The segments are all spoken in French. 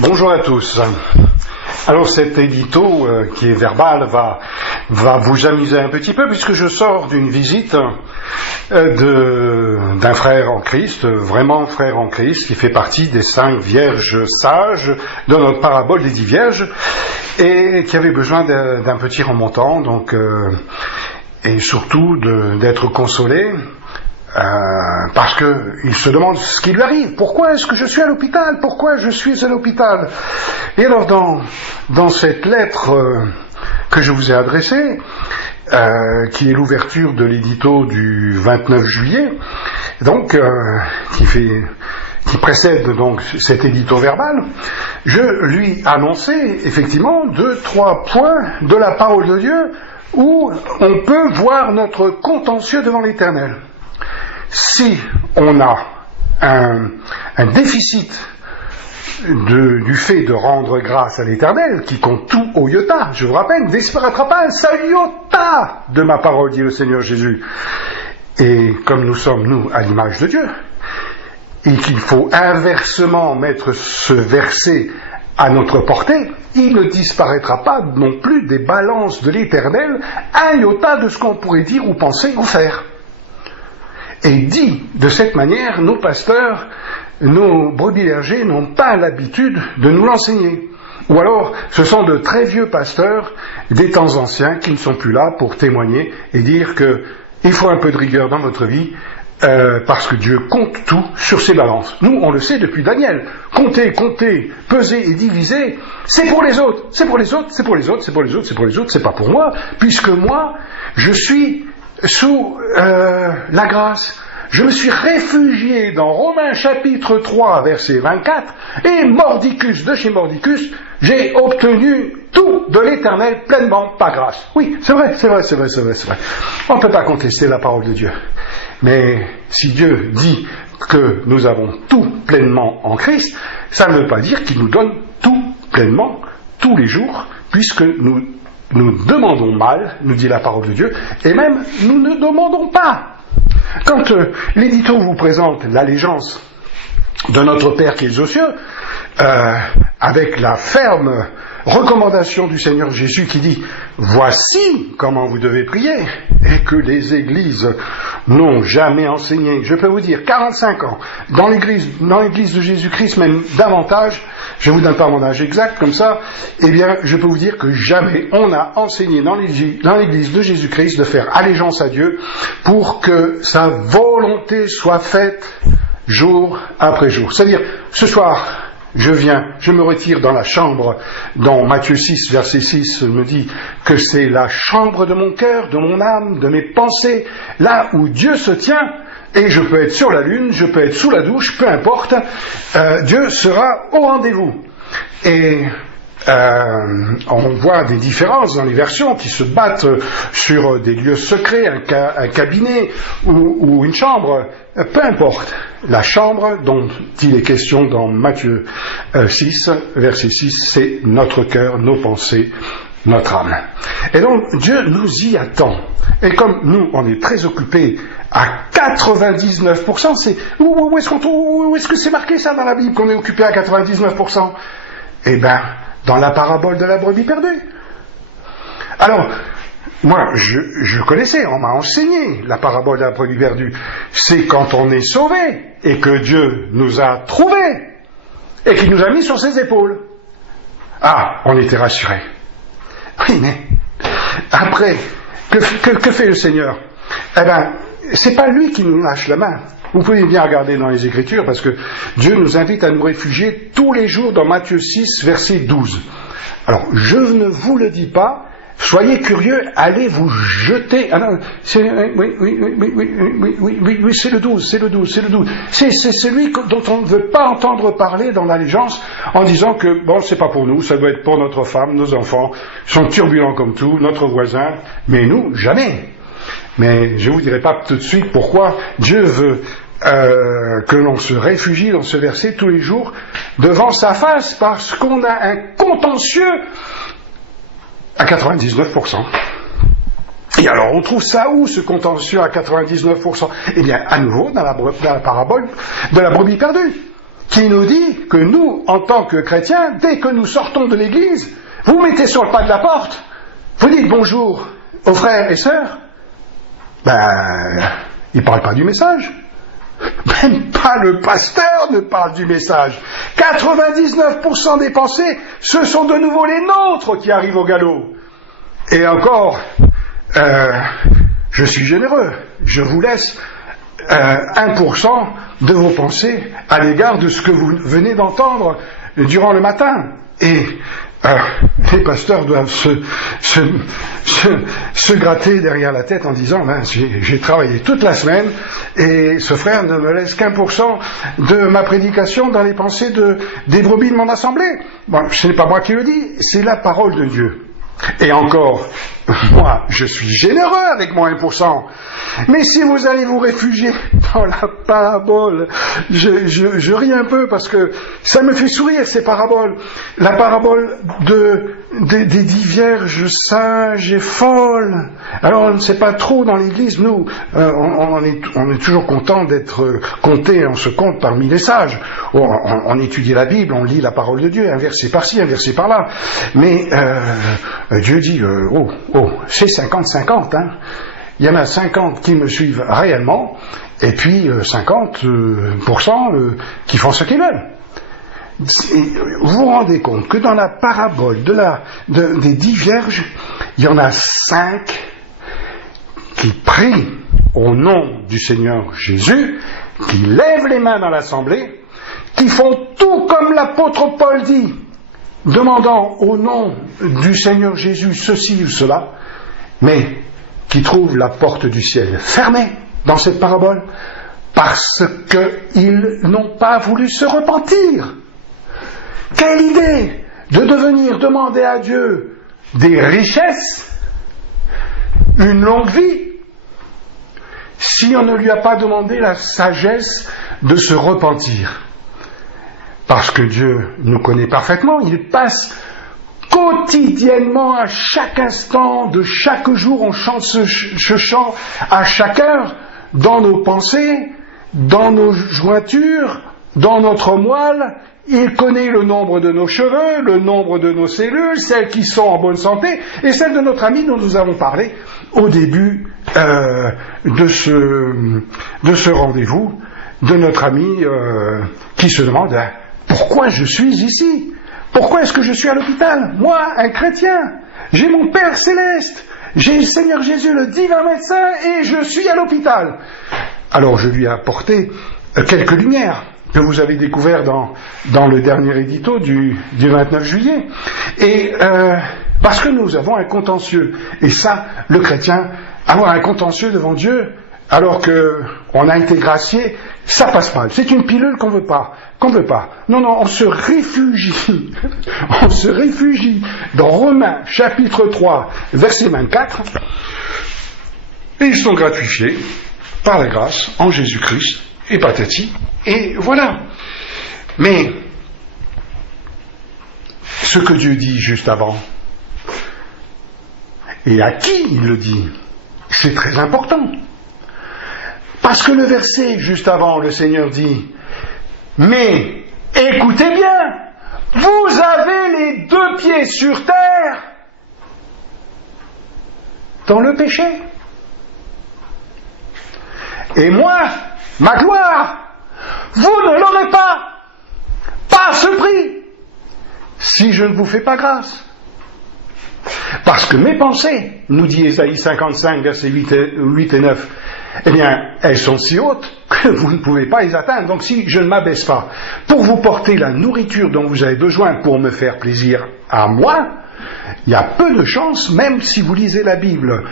Bonjour à tous. Alors cet édito qui est verbal va vous amuser un petit peu puisque je sors d'une visite d'un frère en Christ, vraiment frère en Christ, qui fait partie des 5 vierges sages de notre parabole des 10 vierges et qui avait besoin d'un petit remontant, donc et surtout d'être consolé. Parce qu'il se demande ce qui lui arrive. Pourquoi est-ce que je suis à l'hôpital? Pourquoi je suis à l'hôpital? Et alors dans cette lettre que je vous ai adressée, qui est l'ouverture de l'édito du 29 juillet, donc qui précède donc cet édito verbal, je lui annonçais effectivement 2-3 points de la parole de Dieu où on peut voir notre contentieux devant l'Éternel. Si on a un déficit du fait de rendre grâce à l'Éternel, qui compte tout au iota, je vous rappelle, ne disparaîtra pas un seul iota de ma parole, dit le Seigneur Jésus. Et comme nous sommes, nous, à l'image de Dieu, et qu'il faut inversement mettre ce verset à notre portée, il ne disparaîtra pas non plus des balances de l'Éternel un iota de ce qu'on pourrait dire ou penser ou faire. Et dit de cette manière, nos pasteurs, nos brebis bergers n'ont pas l'habitude de nous l'enseigner. Ou alors, ce sont de très vieux pasteurs des temps anciens qui ne sont plus là pour témoigner et dire qu'il faut un peu de rigueur dans votre vie parce que Dieu compte tout sur ses balances. Nous, on le sait depuis Daniel. Compter, peser et diviser, c'est pour les autres, c'est pour les autres, c'est pour les autres, c'est pour les autres, c'est pour les autres, c'est pas pour moi, puisque moi, je suis sous la grâce. Je me suis réfugié dans Romains chapitre 3 verset 24 et Mordicus, de chez Mordicus, j'ai obtenu tout de l'Éternel pleinement par grâce. Oui, c'est vrai. On ne peut pas contester la parole de Dieu. Mais si Dieu dit que nous avons tout pleinement en Christ, ça ne veut pas dire qu'il nous donne tout pleinement tous les jours, puisque nous demandons mal, nous dit la parole de Dieu, et même nous ne demandons pas. Quand l'édito vous présente l'allégeance de notre Père qui est aux cieux, avec la ferme recommandation du Seigneur Jésus qui dit « Voici comment vous devez prier », et que les églises n'ont jamais enseigné, je peux vous dire, 45 ans, dans l'église de Jésus-Christ, même davantage, je ne vous donne pas mon âge exact comme ça, eh bien, je peux vous dire que jamais on a enseigné dans l'église de Jésus-Christ de faire allégeance à Dieu pour que sa volonté soit faite jour après jour. C'est-à-dire, ce soir, je me retire dans la chambre, dans Matthieu 6, verset 6, me dit que c'est la chambre de mon cœur, de mon âme, de mes pensées, là où Dieu se tient, et je peux être sur la lune, je peux être sous la douche, peu importe, Dieu sera au rendez-vous. Et on voit des différences dans les versions qui se battent sur des lieux secrets, un cabinet ou une chambre, peu importe. La chambre dont il est question dans Matthieu 6, verset 6, c'est notre cœur, nos pensées, notre âme. Et donc Dieu nous y attend. Et comme nous, on est très occupés à 99%, c'est où est-ce que c'est marqué ça dans la Bible qu'on est occupé à 99%? Eh bien, dans la parabole de la brebis perdue. Alors, moi, je connaissais, on m'a enseigné la parabole de la brebis perdue. C'est quand on est sauvé et que Dieu nous a trouvés et qu'il nous a mis sur ses épaules. Ah, on était rassurés. Oui, mais après, que fait le Seigneur? Eh bien, c'est pas lui qui nous lâche la main. Vous pouvez bien regarder dans les Écritures parce que Dieu nous invite à nous réfugier tous les jours dans Matthieu 6, verset 12. Alors, je ne vous le dis pas Soyez curieux, allez vous jeter. Ah non, c'est, oui, c'est le 12. C'est celui dont on ne veut pas entendre parler dans l'allégeance en disant que, bon, c'est pas pour nous, ça doit être pour notre femme, nos enfants, sont turbulents comme tout, notre voisin, mais nous, jamais. Mais je vous dirai pas tout de suite pourquoi Dieu veut que l'on se réfugie dans ce verset tous les jours devant sa face, parce qu'on a un contentieux à 99%. Et alors, on trouve ça où, ce contentieux à 99%? Eh bien, à nouveau, dans la parabole de la brebis perdue, qui nous dit que nous, en tant que chrétiens, dès que nous sortons de l'église, vous mettez sur le pas de la porte, vous dites bonjour aux frères et sœurs, ils ne parlent pas du message. Même pas le pasteur ne parle du message. 99% des pensées, ce sont de nouveau les nôtres qui arrivent au galop. Et encore, je suis généreux. Je vous laisse 1% de vos pensées à l'égard de ce que vous venez d'entendre durant le matin. Et les pasteurs doivent se gratter derrière la tête en disant j'ai travaillé toute la semaine et ce frère ne me laisse qu'1% de ma prédication dans les pensées des brebis de mon assemblée. Bon, ce n'est pas moi qui le dis, c'est la parole de Dieu. Et encore, moi, je suis généreux avec mon 1%. Mais si vous allez vous réfugier dans la parabole, je ris un peu parce que ça me fait sourire, ces paraboles. La parabole des 10 vierges sages et folles. Alors, on ne sait pas trop dans l'église, nous, on est toujours content d'être compté, on se compte parmi les sages. On étudie la Bible, on lit la parole de Dieu, un verset par-ci, un verset par-là. Mais Dieu dit, c'est 50-50, hein. Il y en a 50 qui me suivent réellement, et puis 50% qui font ce qu'ils veulent. Vous vous rendez compte que dans la parabole des 10 vierges, il y en a 5 qui prient au nom du Seigneur Jésus, qui lèvent les mains dans l'assemblée, qui font tout comme l'apôtre Paul dit, demandant au nom du Seigneur Jésus ceci ou cela, mais qui trouvent la porte du ciel fermée dans cette parabole parce qu'ils n'ont pas voulu se repentir. Quelle idée de devenir demander à Dieu des richesses, une longue vie, si on ne lui a pas demandé la sagesse de se repentir. Parce que Dieu nous connaît parfaitement, il passe quotidiennement, à chaque instant, de chaque jour, on chante ce chant à chaque heure, dans nos pensées, dans nos jointures, dans notre moelle. Il connaît le nombre de nos cheveux, le nombre de nos cellules, celles qui sont en bonne santé, et celles de notre ami dont nous avons parlé au début de ce rendez-vous, de notre ami qui se demande pourquoi je suis ici. Pourquoi est-ce que je suis à l'hôpital? Moi, un chrétien, j'ai mon Père Céleste, j'ai le Seigneur Jésus, le divin médecin, et je suis à l'hôpital. Alors je lui ai apporté quelques lumières que vous avez découvertes dans le dernier édito du 29 juillet. Et parce que nous avons un contentieux. Et ça, le chrétien, avoir un contentieux devant Dieu, alors qu'on a été gracié, ça passe mal. C'est une pilule qu'on veut pas. Non, on se réfugie. On se réfugie dans Romains, chapitre 3, verset 24. Et ils sont gratifiés par la grâce en Jésus-Christ, et patati, et voilà. Mais, ce que Dieu dit juste avant, et à qui il le dit, c'est très important. Parce que le verset juste avant, le Seigneur dit, mais écoutez bien, vous avez les 2 pieds sur terre dans le péché. Et moi, ma gloire, vous ne l'aurez pas à ce prix, si je ne vous fais pas grâce. Parce que mes pensées, nous dit Ésaïe 55, versets 8 et 9, eh bien, elles sont si hautes que vous ne pouvez pas les atteindre. Donc si je ne m'abaisse pas pour vous porter la nourriture dont vous avez besoin pour me faire plaisir à moi, Il y a peu de chances, même si vous lisez la Bible,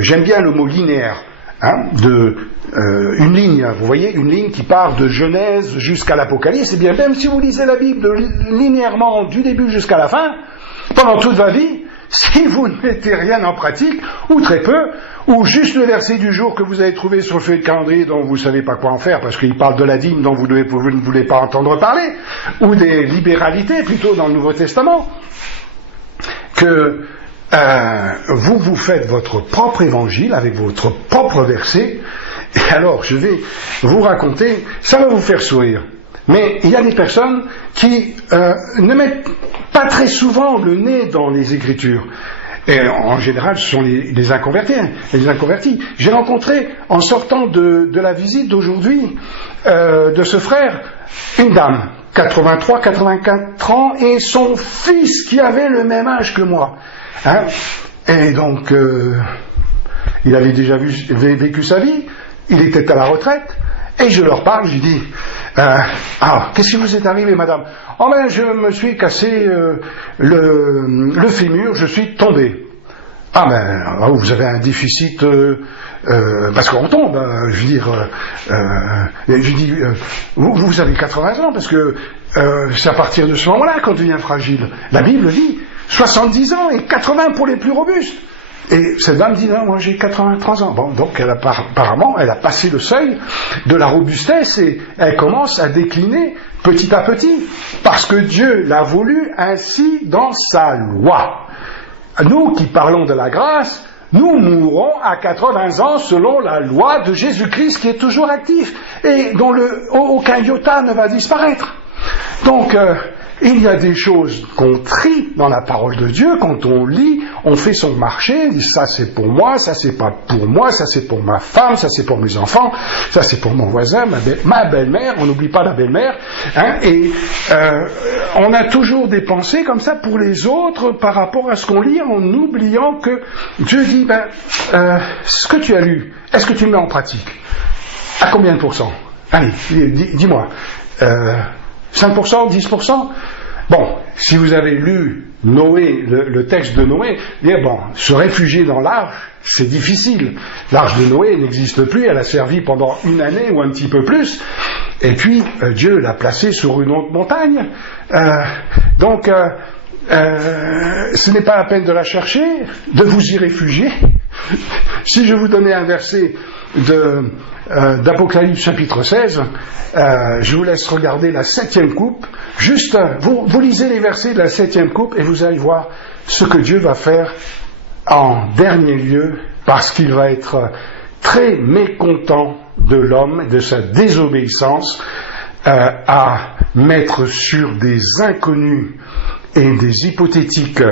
j'aime bien le mot linéaire, une ligne, vous voyez, une ligne qui part de Genèse jusqu'à l'Apocalypse, et bien même si vous lisez la Bible linéairement du début jusqu'à la fin, pendant toute votre vie, si vous ne mettez rien en pratique, ou très peu, ou juste le verset du jour que vous avez trouvé sur le feuille de calendrier dont vous ne savez pas quoi en faire parce qu'il parle de la dîme dont vous ne voulez pas entendre parler, ou des libéralités plutôt dans le Nouveau Testament, que vous vous faites votre propre évangile avec votre propre verset, et alors je vais vous raconter, ça va vous faire sourire. Mais il y a des personnes qui ne mettent pas très souvent le nez dans les Écritures. Et en général, ce sont les inconvertis. J'ai rencontré, en sortant de la visite d'aujourd'hui, de ce frère, une dame, 83, 84 ans, et son fils qui avait le même âge que moi. Et donc, il avait déjà vécu sa vie, il était à la retraite, et je leur parle, je dis, qu'est-ce qui vous est arrivé, madame? Oh ben, je me suis cassé le fémur, je suis tombé. Ah ben, vous avez un déficit, parce qu'on tombe, je veux dire, je dis, vous avez 80 ans, parce que c'est à partir de ce moment-là qu'on devient fragile. La Bible dit 70 ans et 80 pour les plus robustes. Et cette dame dit, non, moi j'ai 83 ans. Bon, donc apparemment, elle a passé le seuil de la robustesse et elle commence à décliner petit à petit, parce que Dieu l'a voulu ainsi dans sa loi. Nous qui parlons de la grâce, nous mourrons à 80 ans selon la loi de Jésus-Christ qui est toujours actif et dont aucun iota ne va disparaître. Donc, il y a des choses qu'on trie dans la parole de Dieu, quand on lit, on fait son marché, on dit ça c'est pour moi, ça c'est pas pour moi, ça c'est pour ma femme, ça c'est pour mes enfants, ça c'est pour mon voisin, ma belle-mère, on n'oublie pas la belle-mère, et on a toujours des pensées comme ça pour les autres par rapport à ce qu'on lit, en oubliant que Dieu dit, ce que tu as lu, est-ce que tu le mets en pratique? À combien de pourcents? Allez, dis-moi. 5%, 10%? Bon, si vous avez lu Noé, le texte de Noé, se réfugier dans l'arche, c'est difficile. L'arche de Noé n'existe plus, elle a servi pendant une année ou un petit peu plus, et puis Dieu l'a placée sur une autre montagne. Donc, ce n'est pas la peine de la chercher, de vous y réfugier. Si je vous donnais un verset d'Apocalypse chapitre 16, je vous laisse regarder la 7e coupe. Juste, vous lisez les versets de la 7e coupe et vous allez voir ce que Dieu va faire en dernier lieu, parce qu'il va être très mécontent de l'homme, de sa désobéissance, à mettre sur des inconnus et des hypothétiques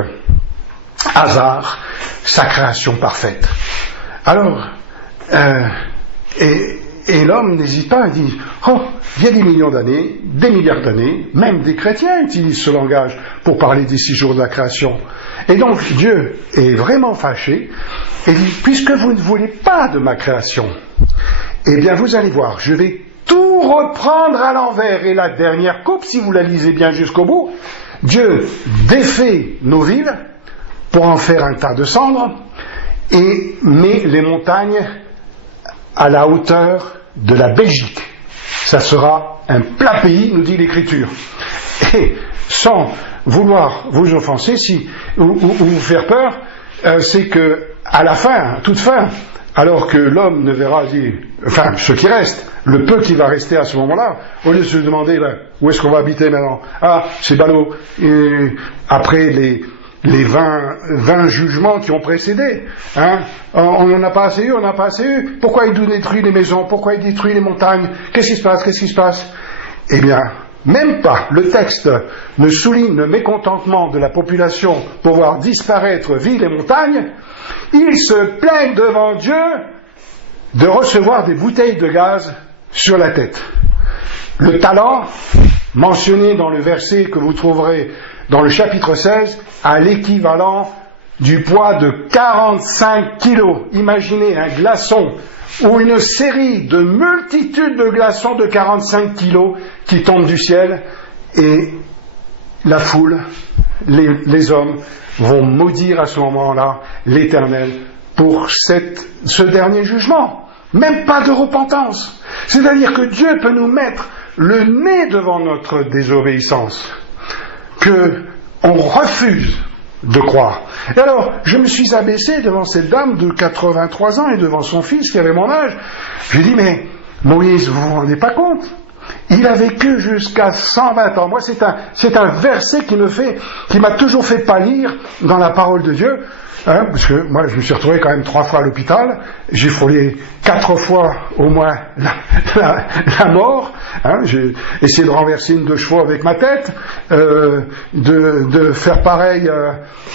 hasards sa création parfaite. Alors, et l'homme n'hésite pas à dire, il y a des millions d'années, des milliards d'années, même des chrétiens utilisent ce langage pour parler des 6 jours de la création. Et donc Dieu est vraiment fâché et dit, puisque vous ne voulez pas de ma création, eh bien vous allez voir, je vais tout reprendre à l'envers. Et la dernière coupe, si vous la lisez bien jusqu'au bout, Dieu défait nos villes pour en faire un tas de cendres et met les montagnes à la hauteur de la Belgique. Ça sera un plat pays, nous dit l'Écriture. Et sans vouloir vous offenser, ou vous faire peur, c'est que à la fin, toute fin, alors que l'homme ne verra, ce qui reste, le peu qui va rester à ce moment-là, au lieu de se demander où est-ce qu'on va habiter maintenant. Ah, c'est ballot. Et après les 20 jugements qui ont précédé. On n'en a pas assez eu, Pourquoi il détruit les maisons? Pourquoi il détruit les montagnes? Qu'est-ce qui se passe? Eh bien, même pas. Le texte ne souligne le mécontentement de la population pour voir disparaître villes et montagnes. Il se plaignent devant Dieu de recevoir des bouteilles de gaz sur la tête. Le talent, mentionné dans le verset que vous trouverez dans le chapitre 16, a l'équivalent du poids de 45 kilos. Imaginez un glaçon ou une série de multitudes de glaçons de 45 kilos qui tombent du ciel, et la foule les hommes vont maudire à ce moment-là l'Éternel pour ce dernier jugement. Même pas de repentance. C'est-à-dire que Dieu peut nous mettre le nez devant notre désobéissance, qu'on refuse de croire. Et alors, je me suis abaissé devant cette dame de 83 ans et devant son fils qui avait mon âge. Je lui ai dit, mais Moïse, vous vous rendez pas compte? Il a vécu jusqu'à 120 ans. Moi, c'est un verset qui m'a toujours fait pâlir dans la parole de Dieu. Parce que moi, je me suis retrouvé quand même 3 fois à l'hôpital. J'ai frôlé 4 fois au moins la mort. J'ai essayé de renverser une 2 chevaux avec ma tête, de faire pareil,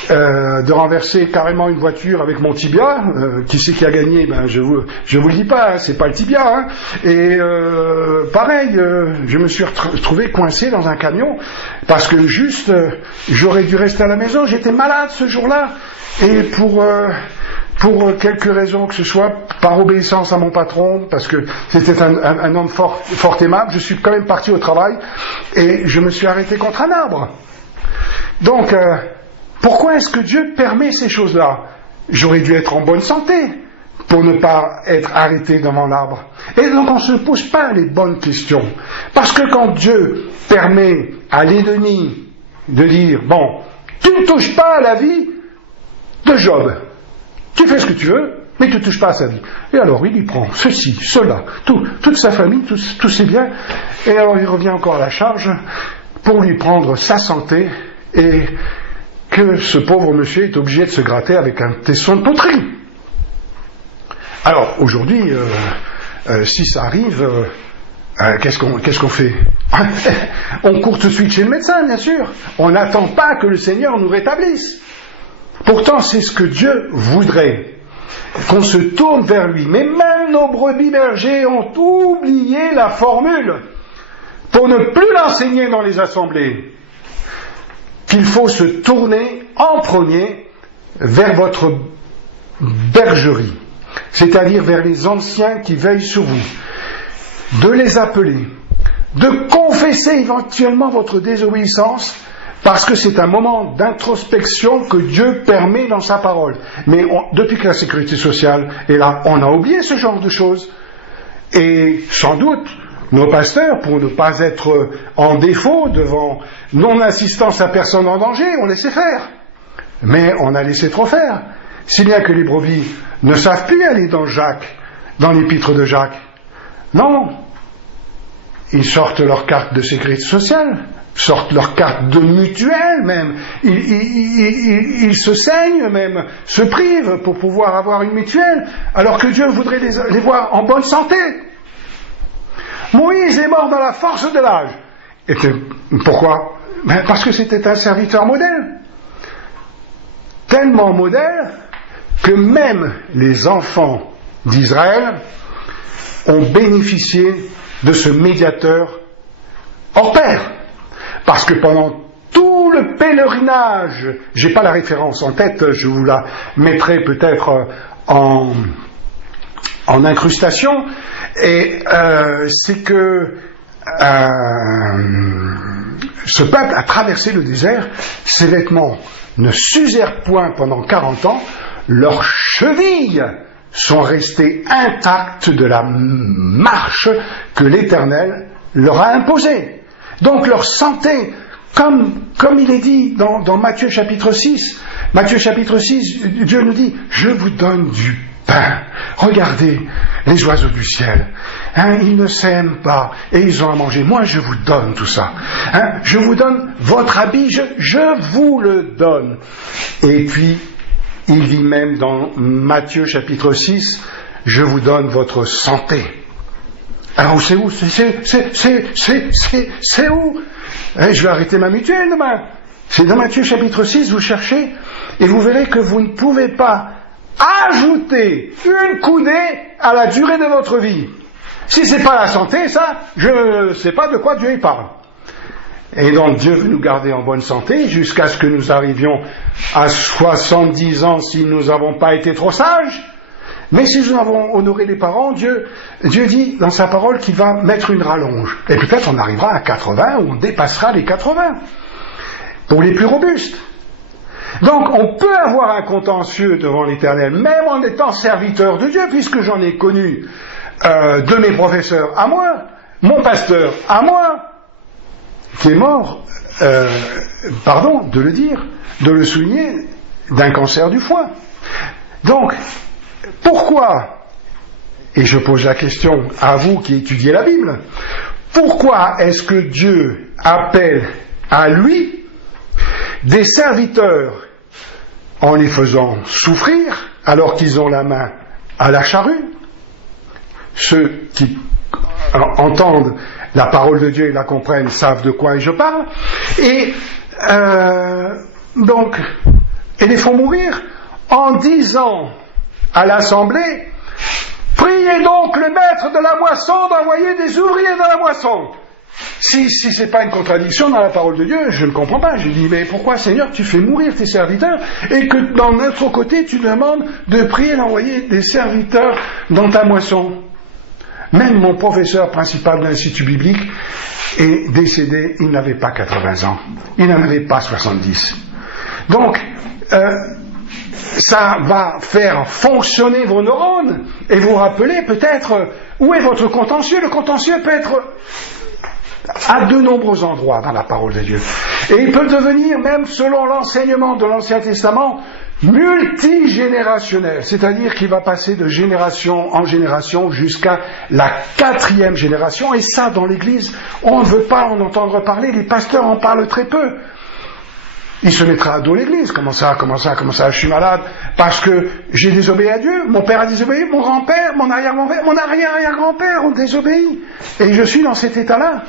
de renverser carrément une voiture avec mon tibia. Qui c'est qui a gagné? Je vous le dis pas, c'est pas le tibia. Et pareil, je me suis retrouvé coincé dans un camion parce que juste, j'aurais dû rester à la maison. J'étais malade ce jour-là. Et pour quelque raison que ce soit, par obéissance à mon patron, parce que c'était un homme fort aimable, je suis quand même parti au travail et je me suis arrêté contre un arbre. Donc, pourquoi est-ce que Dieu permet ces choses-là? J'aurais dû être en bonne santé pour ne pas être arrêté devant l'arbre. Et donc on ne se pose pas les bonnes questions. Parce que quand Dieu permet à l'ennemi de dire, bon, tu ne touches pas à la vie de Job. Tu fais ce que tu veux, mais tu ne touches pas à sa vie. Et alors, il y prend ceci, cela, toute sa famille, tous ses biens, et alors il revient encore à la charge pour lui prendre sa santé, et que ce pauvre monsieur est obligé de se gratter avec un tesson de poterie. Alors, aujourd'hui, si ça arrive, qu'est-ce qu'on fait? On court tout de suite chez le médecin, bien sûr. On n'attend pas que le Seigneur nous rétablisse. Pourtant, c'est ce que Dieu voudrait, qu'on se tourne vers lui. Mais même nos brebis bergers ont oublié la formule pour ne plus l'enseigner dans les assemblées, qu'il faut se tourner en premier vers votre bergerie, c'est-à-dire vers les anciens qui veillent sur vous, de les appeler, de confesser éventuellement votre désobéissance, parce que c'est un moment d'introspection que Dieu permet dans sa parole. Mais depuis que la sécurité sociale est là, on a oublié ce genre de choses. Et sans doute, nos pasteurs, pour ne pas être en défaut devant non-assistance à personne en danger, ont laissé faire. Mais on a laissé trop faire. Si bien que les brebis ne savent plus aller dans l'épître de Jacques. Non. Ils sortent leur carte de sécurité sociale, sortent leur carte de mutuelle même, ils se saignent même, se privent pour pouvoir avoir une mutuelle, alors que Dieu voudrait les voir en bonne santé. Moïse est mort dans la force de l'âge. Et pourquoi? Parce que c'était un serviteur modèle. Tellement modèle que même les enfants d'Israël ont bénéficié de ce médiateur hors pair. Parce que pendant tout le pèlerinage, j'ai pas la référence en tête, je vous la mettrai peut-être en incrustation, et c'est que ce peuple a traversé le désert, ses vêtements ne s'usèrent point pendant 40 ans, leurs chevilles sont restées intactes de la marche que l'Éternel leur a imposée. Donc leur santé, comme il est dit dans Matthieu chapitre 6, Dieu nous dit, je vous donne du pain. Regardez les oiseaux du ciel. Ils ne sèment pas et ils ont à manger. Moi, je vous donne tout ça. Je vous donne votre habit, je vous le donne. Et puis, il dit même dans Matthieu chapitre 6, je vous donne votre santé. Alors c'est où? C'est où? Je vais arrêter ma mutuelle demain. C'est dans Matthieu chapitre 6, vous cherchez, et vous verrez que vous ne pouvez pas ajouter une coudée à la durée de votre vie. Si c'est pas la santé, ça, je ne sais pas de quoi Dieu y parle. Et donc Dieu veut nous garder en bonne santé jusqu'à ce que nous arrivions à 70 ans si nous n'avons pas été trop sages. Mais si nous avons honoré les parents, Dieu dit dans sa parole qu'il va mettre une rallonge. Et peut-être on arrivera à 80 ou on dépassera les 80. pour les plus robustes. Donc on peut avoir un contentieux devant l'Éternel, même en étant serviteur de Dieu, puisque j'en ai connu de mes professeurs à moi, mon pasteur à moi, qui est mort, pardon de le dire, de le souligner, d'un cancer du foie. Donc, pourquoi, et je pose la question à vous qui étudiez la Bible, pourquoi est-ce que Dieu appelle à lui des serviteurs en les faisant souffrir alors qu'ils ont la main à la charrue? Ceux qui entendent la parole de Dieu et la comprennent savent de quoi je parle, et donc, et les font mourir en disant à l'assemblée: priez donc le maître de la moisson d'envoyer des ouvriers dans la moisson. Si c'est pas une contradiction dans la parole de Dieu, je ne comprends pas. Je dis, mais pourquoi, Seigneur, tu fais mourir tes serviteurs et que dans notre côté tu demandes de prier d'envoyer des serviteurs dans ta moisson? Même mon professeur principal de l'Institut biblique est décédé, il n'avait pas 80 ans, il n'en avait pas 70. Donc, ça va faire fonctionner vos neurones et vous rappeler peut-être où est votre contentieux. Le contentieux peut être à de nombreux endroits dans la parole de Dieu. Et il peut devenir, même selon l'enseignement de l'Ancien Testament, multigénérationnel, c'est-à-dire qu'il va passer de génération en génération jusqu'à la 4e génération, et ça, dans l'Église, on ne veut pas en entendre parler, les pasteurs en parlent très peu. Il se mettra à dos l'Église, comment ça, je suis malade, parce que j'ai désobéi à Dieu, mon père a désobéi, mon grand-père, mon arrière-arrière-grand-père ont désobéi, et je suis dans cet état-là.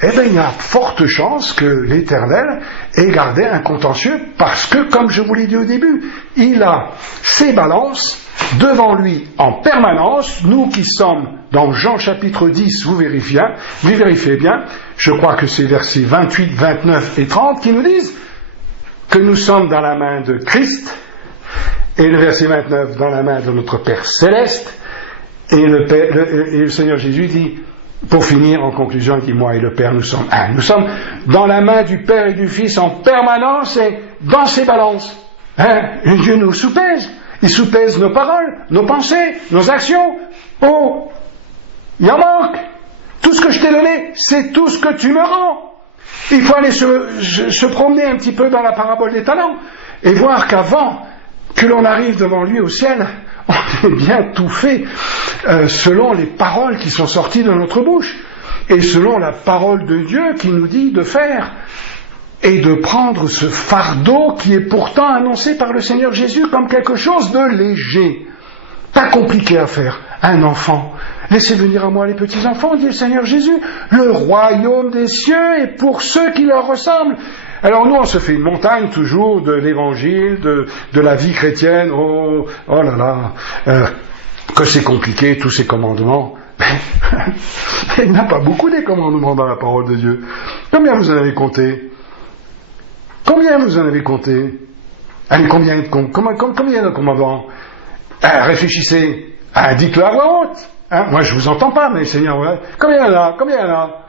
Eh bien, il y a forte chance que l'Éternel ait gardé un contentieux, parce que, comme je vous l'ai dit au début, il a ses balances devant lui en permanence. Nous qui sommes dans Jean chapitre 10, vous vérifiez bien, je crois que c'est versets 28, 29 et 30 qui nous disent que nous sommes dans la main de Christ, et le verset 29 dans la main de notre Père Céleste, et le Seigneur Jésus dit, pour finir, en conclusion, il dit, moi et le Père, nous sommes un. Nous sommes dans la main du Père et du Fils en permanence et dans ses balances. Dieu nous soupèse. Il soupèse nos paroles, nos pensées, nos actions. Oh, il en manque. Tout ce que je t'ai donné, c'est tout ce que tu me rends. Il faut aller se promener un petit peu dans la parabole des talents et voir qu'avant que l'on arrive devant lui au ciel, on a bien tout fait selon les paroles qui sont sorties de notre bouche et selon la parole de Dieu qui nous dit de faire et de prendre ce fardeau qui est pourtant annoncé par le Seigneur Jésus comme quelque chose de léger, pas compliqué à faire. Un enfant, laissez venir à moi les petits enfants, dit le Seigneur Jésus, le royaume des cieux est pour ceux qui leur ressemblent. Alors nous, on se fait une montagne toujours de l'évangile, de la vie chrétienne. Oh là là, que c'est compliqué, tous ces commandements. Il n'y a pas beaucoup des commandements dans la parole de Dieu. Combien vous en avez compté? Combien vous en avez compté? Combien de commandements? Réfléchissez. Dites-le à voix haute. Moi, je vous entends pas, mais Seigneur, ouais. Combien il y en a? Combien il y en a?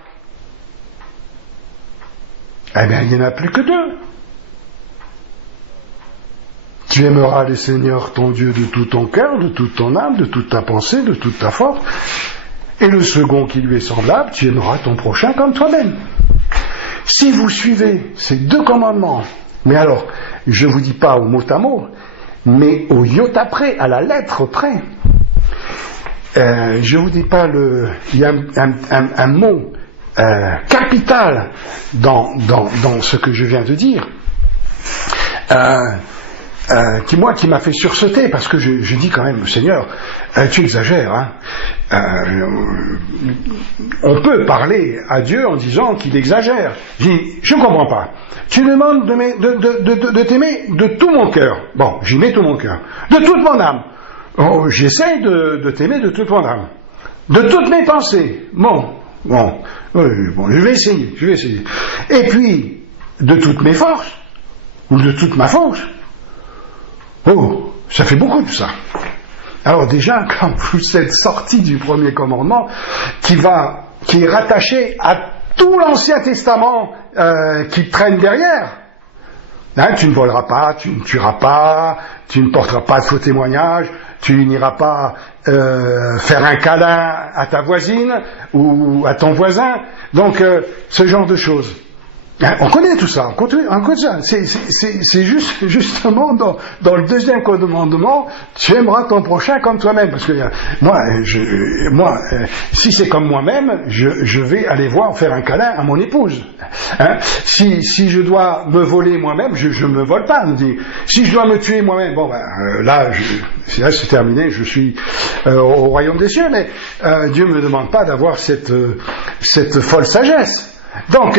Eh bien, il n'y en a plus que 2. Tu aimeras le Seigneur ton Dieu de tout ton cœur, de toute ton âme, de toute ta pensée, de toute ta force. Et le second qui lui est semblable, tu aimeras ton prochain comme toi-même. Si vous suivez ces 2 commandements, mais alors, je ne vous dis pas au mot à mot, mais au iota près, à la lettre près, je ne vous dis pas il y a un mot capital dans ce que je viens de dire, qui m'a fait sursauter, parce que je dis quand même, Seigneur, tu exagères, hein. On peut parler à Dieu en disant qu'il exagère. Je dis, je ne comprends pas. Tu demandes de t'aimer de tout mon cœur. Bon, j'y mets tout mon cœur. De toute mon âme. Oh, j'essaie de t'aimer de toute mon âme. De toutes mes pensées. Bon, je vais essayer. Et puis, de toutes mes forces, ou de toute ma force. Oh, ça fait beaucoup tout ça. Alors déjà, quand vous êtes sorti du premier commandement, qui est rattaché à tout l'Ancien Testament qui traîne derrière, Hein, tu ne voleras pas, tu ne tueras pas, tu ne porteras pas de faux témoignages, tu n'iras pas faire un câlin à ta voisine ou à ton voisin. Donc, ce genre de choses. Hein, on connaît tout ça, on connaît ça. C'est justement dans le deuxième commandement, tu aimeras ton prochain comme toi-même. Parce que moi, si c'est comme moi-même, je vais aller faire un câlin à mon épouse. Hein, si je dois me voler moi-même, je me vole pas. Si je dois me tuer moi-même, bon là c'est terminé, je suis au royaume des cieux. Mais Dieu me demande pas d'avoir cette folle sagesse. Donc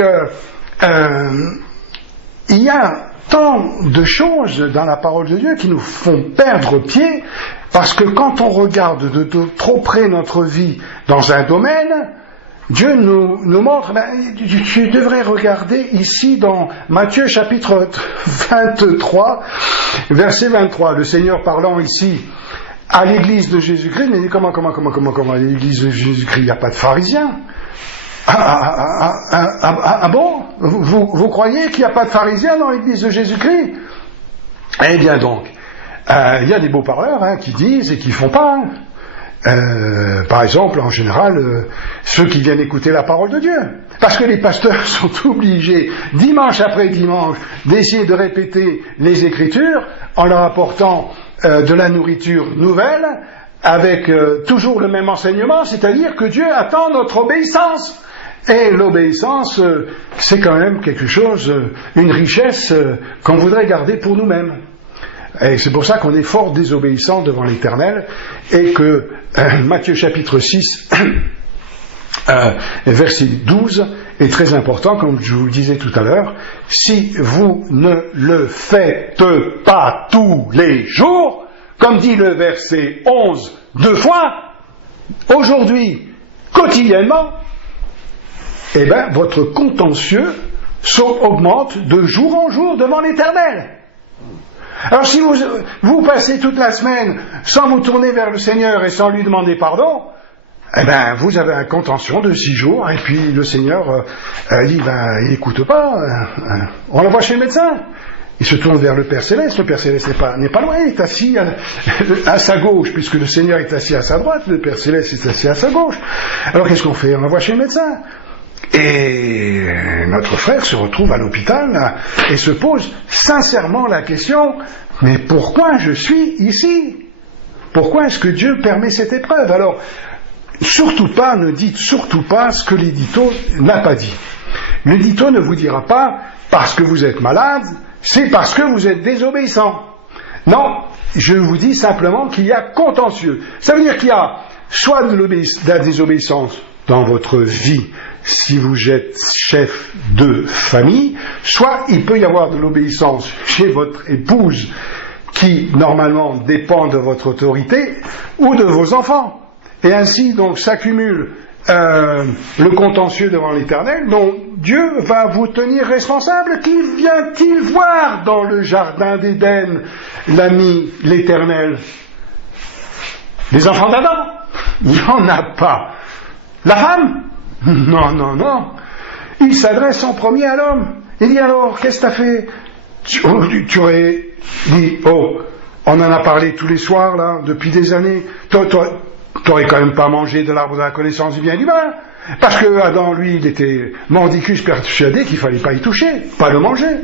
il y a tant de choses dans la parole de Dieu qui nous font perdre pied, parce que quand on regarde de trop près notre vie dans un domaine, Dieu nous montre, tu devrais regarder ici dans Matthieu chapitre 23, verset 23, le Seigneur parlant ici à l'église de Jésus-Christ, mais comment à l'église de Jésus-Christ, il n'y a pas de pharisiens? Ah bon? Vous croyez qu'il n'y a pas de pharisiens dans l'église de Jésus-Christ? Eh bien donc, il y a des beaux parleurs qui disent et qui font pas. Par exemple, en général, ceux qui viennent écouter la parole de Dieu. Parce que les pasteurs sont obligés, dimanche après dimanche, d'essayer de répéter les Écritures en leur apportant de la nourriture nouvelle, avec toujours le même enseignement, c'est-à-dire que Dieu attend notre obéissance. Et l'obéissance, c'est quand même quelque chose, une richesse qu'on voudrait garder pour nous-mêmes. Et c'est pour ça qu'on est fort désobéissant devant l'Éternel, et que Matthieu chapitre 6, verset 12, est très important, comme je vous le disais tout à l'heure. Si vous ne le faites pas tous les jours, comme dit le verset 11 deux fois, aujourd'hui, quotidiennement, eh bien, votre contentieux augmente de jour en jour devant l'Éternel. Alors si vous passez toute la semaine sans vous tourner vers le Seigneur et sans lui demander pardon, eh ben vous avez un contentieux de 6 jours, et puis le Seigneur il n'écoute pas, on l'envoie chez le médecin. Il se tourne vers le Père Céleste. Le Père Céleste n'est pas loin, il est assis à sa gauche, puisque le Seigneur est assis à sa droite, le Père Céleste est assis à sa gauche. Alors qu'est-ce qu'on fait? On l'envoie chez le médecin. Et notre frère se retrouve à l'hôpital et se pose sincèrement la question, mais pourquoi je suis ici? Pourquoi est-ce que Dieu permet cette épreuve? Alors, ne dites surtout pas ce que l'édito n'a pas dit. L'édito ne vous dira pas, parce que vous êtes malade, c'est parce que vous êtes désobéissant. Non, je vous dis simplement qu'il y a contentieux. Ça veut dire qu'il y a soit de la désobéissance dans votre vie, si vous êtes chef de famille, soit il peut y avoir de l'obéissance chez votre épouse, qui normalement dépend de votre autorité, ou de vos enfants. Et ainsi donc s'accumule le contentieux devant l'Éternel, dont Dieu va vous tenir responsable. Qui vient-il voir dans le jardin d'Éden, l'ami, l'Éternel? Les enfants d'Adam? Il n'y en a pas. La femme? Non. Il s'adresse en premier à l'homme. Il dit alors, qu'est-ce que t'as fait? Tu aurais dit, on en a parlé tous les soirs, là, depuis des années. T'aurais quand même pas mangé de l'arbre de la connaissance du bien et du mal. Parce que Adam, lui, il était mordicus persuadé qu'il fallait pas y toucher, pas le manger.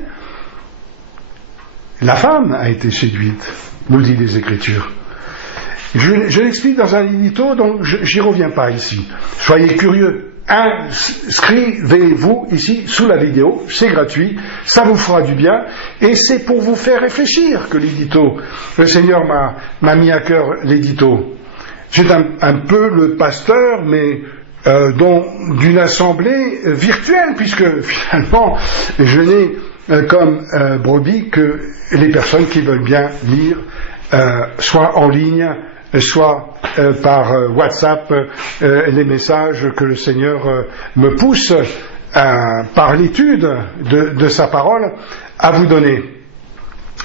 La femme a été séduite, nous dit les Écritures. Je l'explique dans un édito, donc j'y reviens pas ici. Soyez curieux. Inscrivez-vous ici sous la vidéo, c'est gratuit, ça vous fera du bien, et c'est pour vous faire réfléchir que l'édito, le Seigneur m'a mis à cœur l'édito. J'ai un peu le pasteur, mais d'une assemblée virtuelle, puisque finalement je n'ai comme brebis que les personnes qui veulent bien lire, soit en ligne, soit par WhatsApp, les messages que le Seigneur me pousse par l'étude de sa parole à vous donner.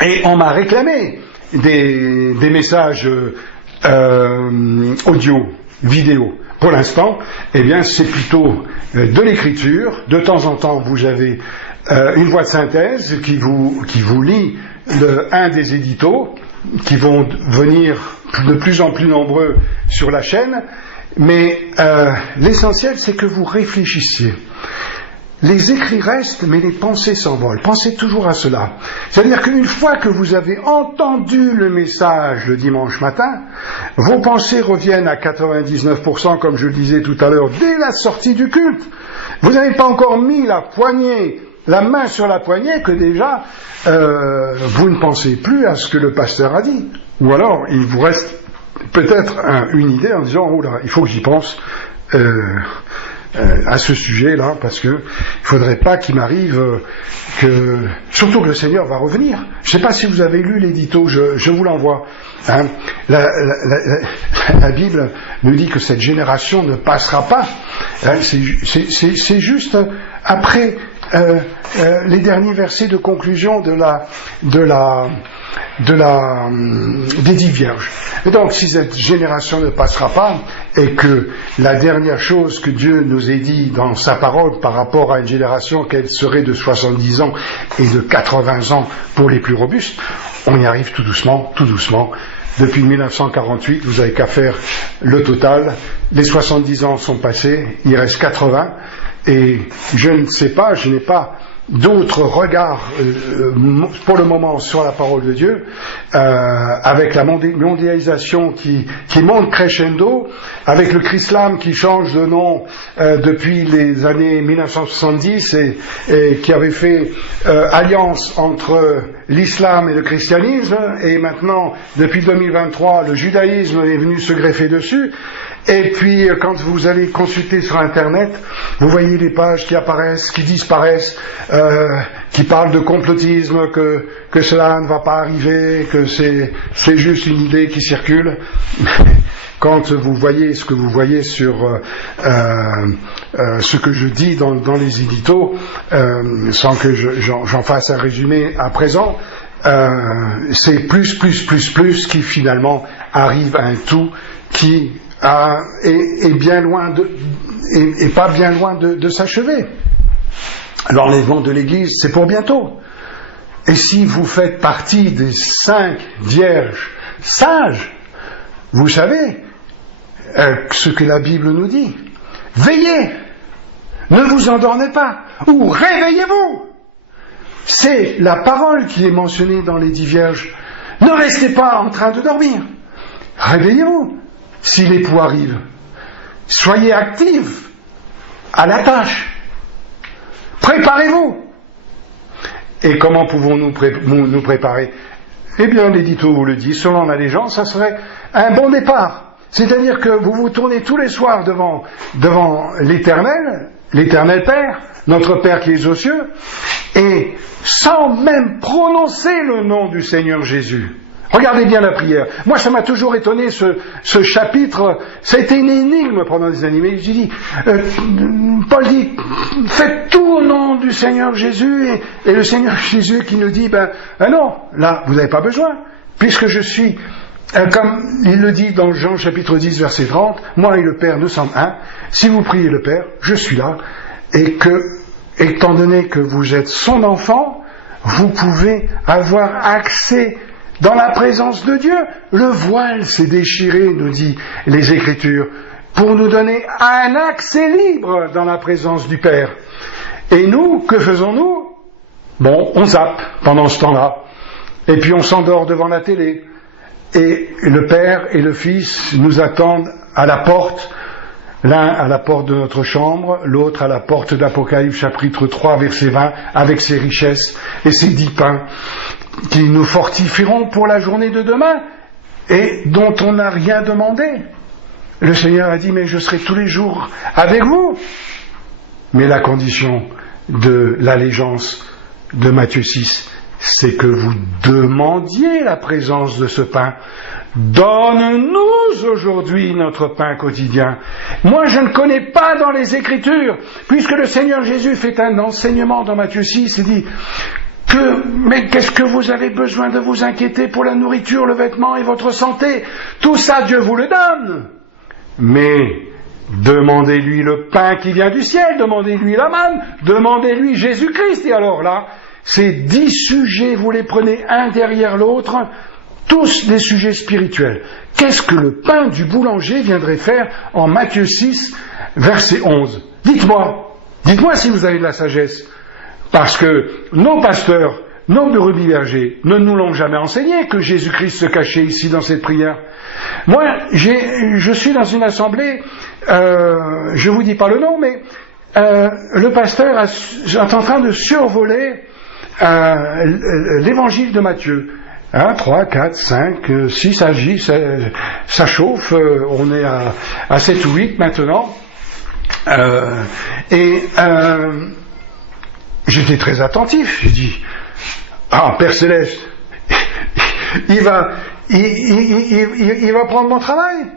Et on m'a réclamé des messages audio, vidéo. Pour l'instant, eh bien, c'est plutôt de l'écriture. De temps en temps, vous avez une voix de synthèse qui vous lit un des éditos qui vont venir de plus en plus nombreux sur la chaîne, mais l'essentiel c'est que vous réfléchissiez. Les écrits restent, mais les pensées s'envolent. Pensez toujours à cela. C'est-à-dire qu'une fois que vous avez entendu le message le dimanche matin, vos pensées reviennent à 99%, comme je le disais tout à l'heure, dès la sortie du culte. Vous n'avez pas encore mis la main sur la poignée que déjà vous ne pensez plus à ce que le pasteur a dit. Ou alors, il vous reste peut-être une idée en disant « Oh là, il faut que j'y pense ». À ce sujet-là, parce que il faudrait pas qu'il m'arrive surtout que le Seigneur va revenir. Je ne sais pas si vous avez lu l'édito, je vous l'envoie. Hein. La Bible nous dit que cette génération ne passera pas. Hein, c'est juste après les derniers versets de conclusion des 10 vierges. Et donc, si cette génération ne passera pas, et que la dernière chose que Dieu nous ait dit dans sa parole par rapport à une génération qu'elle serait de 70 ans et de 80 ans pour les plus robustes, on y arrive tout doucement, tout doucement. Depuis 1948, vous n'avez qu'à faire le total. Les 70 ans sont passés, il reste 80, et je ne sais pas, je n'ai pas d'autres regards pour le moment sur la parole de Dieu, avec la mondialisation qui monte crescendo, avec le Chrislam qui change de nom depuis les années 1970 et qui avait fait alliance entre l'islam et le christianisme, et maintenant depuis 2023 le judaïsme est venu se greffer dessus. Et puis, quand vous allez consulter sur Internet, vous voyez les pages qui apparaissent, qui disparaissent, qui parlent de complotisme, que cela ne va pas arriver, que c'est juste une idée qui circule. Quand vous voyez ce que vous voyez sur ce que je dis dans les éditos, sans que j'en fasse un résumé à présent, c'est plus qui finalement arrive à un tout qui est bien loin pas bien loin de s'achever. L'enlèvement de l'Église, c'est pour bientôt. Et si vous faites partie des 5 vierges sages, vous savez ce que la Bible nous dit. Veillez, ne vous endormez pas, ou réveillez-vous. C'est la parole qui est mentionnée dans les 10 vierges. Ne restez pas en train de dormir. Réveillez-vous. Si l'époux arrive, soyez actifs à la tâche. Préparez-vous. Et comment pouvons-nous nous préparer? Eh bien, l'édito vous le dit, selon ma légende, ça serait un bon départ. C'est-à-dire que vous vous tournez tous les soirs devant l'Éternel Père, notre Père qui est aux cieux, et sans même prononcer le nom du Seigneur Jésus. Regardez bien la prière. Moi, ça m'a toujours étonné, ce chapitre. Ça a été une énigme pendant des années. Mais j'ai dit, Paul dit, faites tout au nom du Seigneur Jésus. Et le Seigneur Jésus qui nous dit, non, là, vous n'avez pas besoin. Puisque je suis, comme il le dit dans Jean chapitre 10, verset 30, moi et le Père, nous sommes un. Si vous priez le Père, je suis là. Et que, étant donné que vous êtes son enfant, vous pouvez avoir accès dans la présence de Dieu. Le voile s'est déchiré, nous dit les Écritures, pour nous donner un accès libre dans la présence du Père. Et nous, que faisons-nous? Bon, on zappe pendant ce temps-là. Et puis on s'endort devant la télé. Et le Père et le Fils nous attendent à la porte, l'un à la porte de notre chambre, l'autre à la porte d'Apocalypse chapitre 3 verset 20, avec ses richesses et ses 10 pains, qui nous fortifieront pour la journée de demain, et dont on n'a rien demandé. Le Seigneur a dit, mais je serai tous les jours avec vous. Mais la condition de l'allégeance de Matthieu 6, c'est que vous demandiez la présence de ce pain. Donne-nous aujourd'hui notre pain quotidien. Moi, je ne connais pas dans les Écritures, puisque le Seigneur Jésus fait un enseignement dans Matthieu 6, il dit mais qu'est-ce que vous avez besoin de vous inquiéter pour la nourriture, le vêtement et votre santé? Tout ça, Dieu vous le donne. Mais Demandez-lui le pain qui vient du ciel, demandez-lui la manne, demandez-lui Jésus-Christ. Et alors là, ces 10 sujets, vous les prenez un derrière l'autre, tous des sujets spirituels. Qu'est-ce que le pain du boulanger viendrait faire en Matthieu 6, verset 11 ? Dites-moi si vous avez de la sagesse. Parce que nos pasteurs, nos brebis bergers ne nous l'ont jamais enseigné que Jésus-Christ se cachait ici dans cette prière. Moi, je suis dans une assemblée, je vous dis pas le nom, mais le pasteur est en train de survoler l'évangile de Matthieu. 3, 4, 5, 6 agit, ça chauffe, on est à 7 ou 8 maintenant. J'étais très attentif, j'ai dit, Père Céleste, il va prendre mon travail,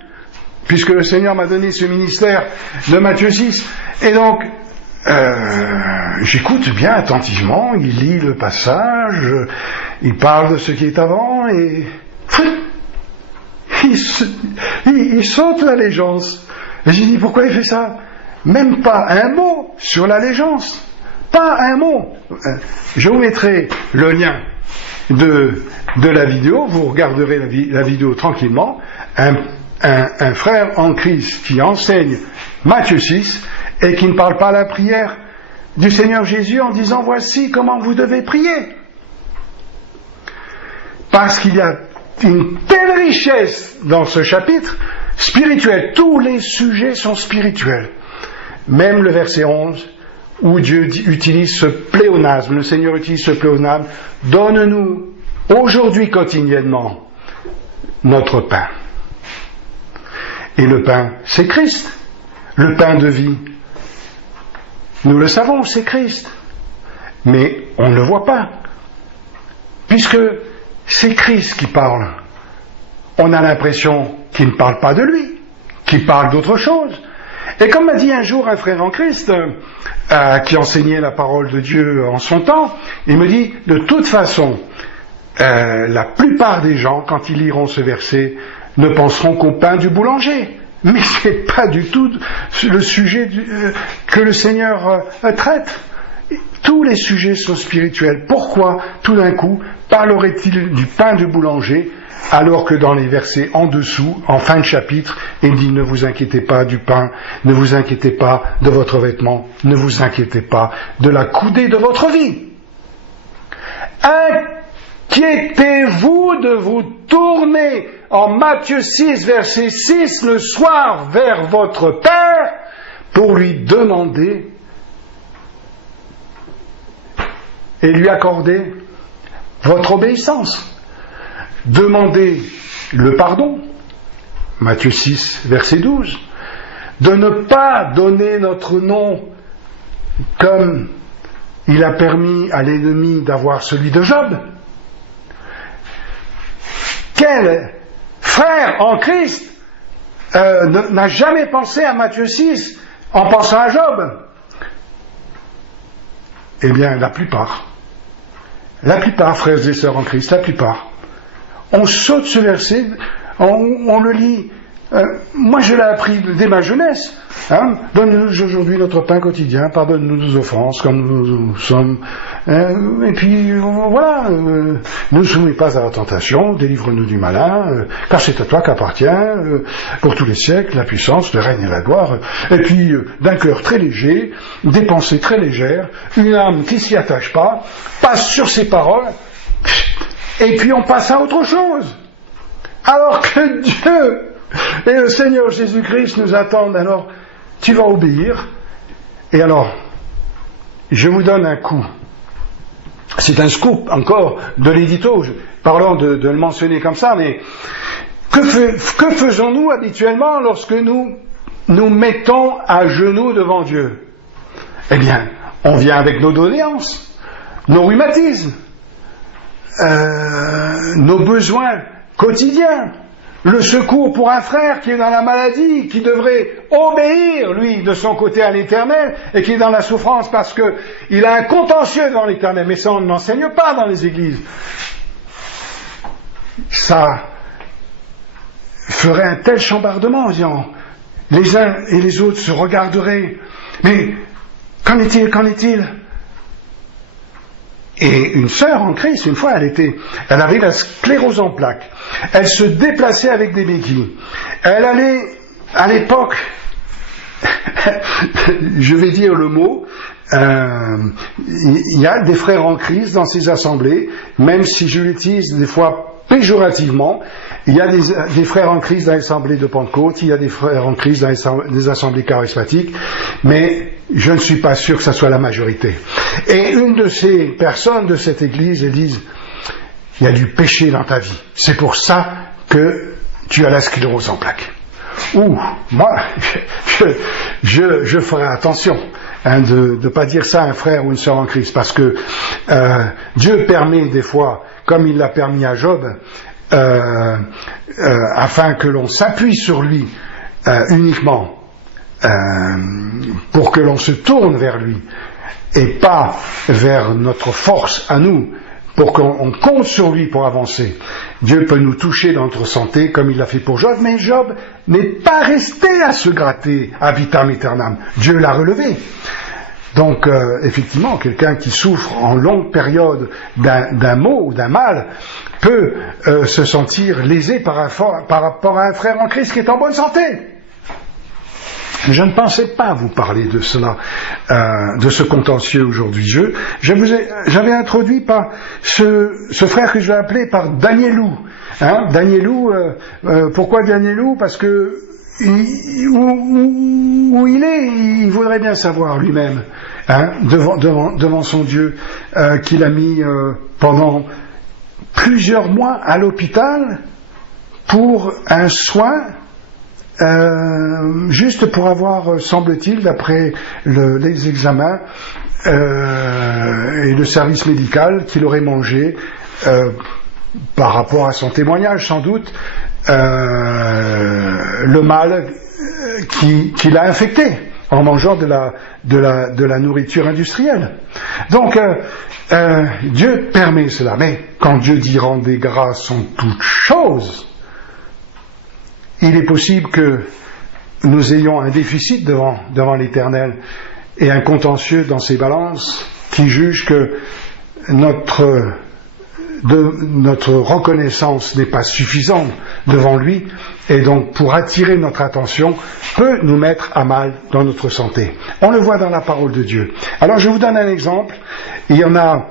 puisque le Seigneur m'a donné ce ministère de Matthieu 6. Et donc, j'écoute bien attentivement, il lit le passage, il parle de ce qui est avant, et il saute l'allégeance. Et j'ai dit, pourquoi il fait ça ? Même pas un mot sur l'allégeance. Pas un mot. Je vous mettrai le lien de la vidéo, vous regarderez la vidéo tranquillement. Un frère en Christ qui enseigne Matthieu 6 et qui ne parle pas la prière du Seigneur Jésus en disant voici comment vous devez prier. Parce qu'il y a une telle richesse dans ce chapitre spirituel. Tous les sujets sont spirituels. Même le verset 11 où Dieu utilise ce pléonasme, le Seigneur utilise ce pléonasme, donne-nous aujourd'hui quotidiennement notre pain. Et le pain, c'est Christ, le pain de vie. Nous le savons, c'est Christ. Mais on ne le voit pas. Puisque c'est Christ qui parle. On a l'impression qu'il ne parle pas de lui, qu'il parle d'autre chose. Et comme m'a dit un jour un frère en Christ, qui enseignait la parole de Dieu en son temps, il me dit, de toute façon, la plupart des gens, quand ils liront ce verset, ne penseront qu'au pain du boulanger. Mais c'est pas du tout le sujet que le Seigneur traite. Tous les sujets sont spirituels. Pourquoi, tout d'un coup, parlerait-il du pain du boulanger, alors que dans les versets en dessous, en fin de chapitre, il dit « Ne vous inquiétez pas du pain, ne vous inquiétez pas de votre vêtement, ne vous inquiétez pas de la coudée de votre vie. Inquiétez-vous de vous tourner en Matthieu 6, verset 6, le soir vers votre Père pour lui demander et lui accorder votre obéissance. Demandez le pardon, Matthieu 6, verset 12, de ne pas donner notre nom comme il a permis à l'ennemi d'avoir celui de Job. Quel frère en Christ n'a jamais pensé à Matthieu 6 en pensant à Job? Eh bien, la plupart, frères et sœurs en Christ, la plupart, on saute ce verset, on le lit. Moi, je l'ai appris dès ma jeunesse. Donne-nous aujourd'hui notre pain quotidien, pardonne-nous nos offenses comme nous sommes. Et puis, voilà, ne nous soumets pas à la tentation, délivre-nous du malin, car c'est à toi qu'appartient, pour tous les siècles, la puissance, le règne et la gloire. Et puis, d'un cœur très léger, des pensées très légères, une âme qui s'y attache pas, passe sur ces paroles, et puis on passe à autre chose. Alors que Dieu et le Seigneur Jésus-Christ nous attendent, alors tu vas obéir. Et alors, je vous donne un coup. C'est un scoop encore de l'édito, parlant de le mentionner comme ça, mais que faisons-nous habituellement lorsque nous nous mettons à genoux devant Dieu? Eh bien, on vient avec nos doléances, nos rhumatismes, nos besoins quotidiens, le secours pour un frère qui est dans la maladie, qui devrait obéir, lui, de son côté à l'Éternel, et qui est dans la souffrance parce qu'il a un contentieux dans l'Éternel, mais ça on ne l'enseigne pas dans les églises. Ça ferait un tel chambardement en disant, les uns et les autres se regarderaient. Mais qu'en est-il? Et une sœur en Christ, une fois, elle avait la sclérose en plaques. Elle se déplaçait avec des béquilles. Elle allait, à l'époque, je vais dire le mot, il y a des frères en Christ dans ces assemblées, même si je l'utilise des fois péjorativement. Il y a des frères en Christ dans l'assemblée de Pentecôte, il y a des frères en Christ dans les assemblées charismatiques, mais je ne suis pas sûr que ça soit la majorité. Et une de ces personnes de cette église, elles disent, il y a du péché dans ta vie, c'est pour ça que tu as la sclérose en plaques. Ouh, moi, je ferai attention de ne pas dire ça à un frère ou une sœur en Christ, parce que Dieu permet des fois, comme il l'a permis à Job, afin que l'on s'appuie sur lui uniquement, pour que l'on se tourne vers lui, et pas vers notre force à nous, pour qu'on compte sur lui pour avancer. Dieu peut nous toucher dans notre santé comme il l'a fait pour Job, mais Job n'est pas resté à se gratter à vitam aeternam. Dieu l'a relevé. Donc, effectivement, quelqu'un qui souffre en longue période d'un maux ou d'un mal peut se sentir lésé par rapport à un frère en Christ qui est en bonne santé. Je ne pensais pas vous parler de cela, de ce contentieux aujourd'hui. J'avais introduit par ce frère que je vais appeler par Danielou. Danielou, pourquoi Danielou? Parce que où il est, il voudrait bien savoir lui-même, devant son Dieu, qu'il a mis pendant plusieurs mois à l'hôpital pour un soin, juste pour avoir, semble-t-il, d'après les examens et le service médical qu'il aurait mangé, par rapport à son témoignage sans doute, le mal qui l'a infecté en mangeant de la nourriture industrielle. Donc Dieu permet cela, mais quand Dieu dit rendez grâce en toutes choses, il est possible que nous ayons un déficit devant l'Éternel et un contentieux dans ses balances qui juge que notre reconnaissance n'est pas suffisante devant lui, et donc pour attirer notre attention peut nous mettre à mal dans notre santé. On le voit dans la parole de Dieu. Alors je vous donne un exemple. Il y en a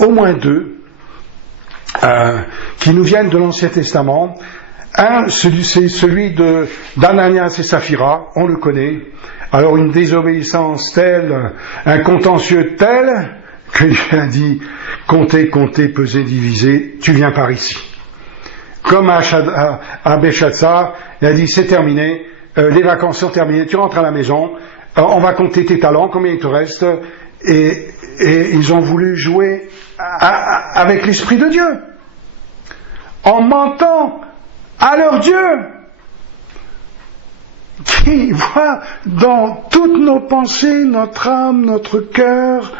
au moins deux qui nous viennent de l'Ancien Testament. Un, c'est celui d'Ananias et Saphira, on le connaît. Alors une désobéissance telle, un contentieux tel, que Dieu a dit, comptez, pesez, divisez, tu viens par ici. Comme à Béchatsar, il a dit, c'est terminé, les vacances sont terminées, tu rentres à la maison, on va compter tes talents, combien il te reste, et ils ont voulu jouer avec l'Esprit de Dieu, en mentant à leur Dieu, qui voit dans toutes nos pensées, notre âme, notre cœur,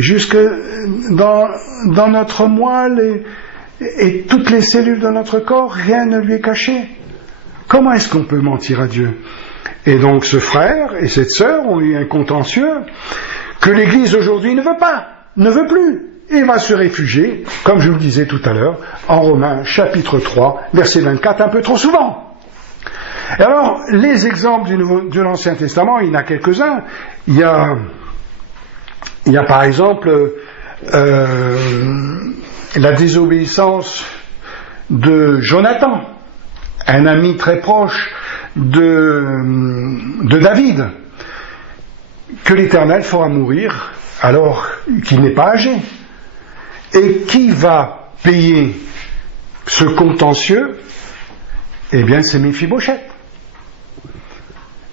jusque dans notre moelle et toutes les cellules de notre corps, rien ne lui est caché. Comment est-ce qu'on peut mentir à Dieu? Et donc ce frère et cette sœur ont eu un contentieux que l'Église aujourd'hui ne veut plus, et va se réfugier, comme je vous le disais tout à l'heure, en Romains chapitre 3, verset 24, un peu trop souvent. Et alors, les exemples de l'Ancien Testament, il y en a quelques-uns. Il y a par exemple la désobéissance de Jonathan, un ami très proche de David, que l'Éternel fera mourir alors qu'il n'est pas âgé. Et qui va payer ce contentieux? Eh bien, c'est Méphibosheth.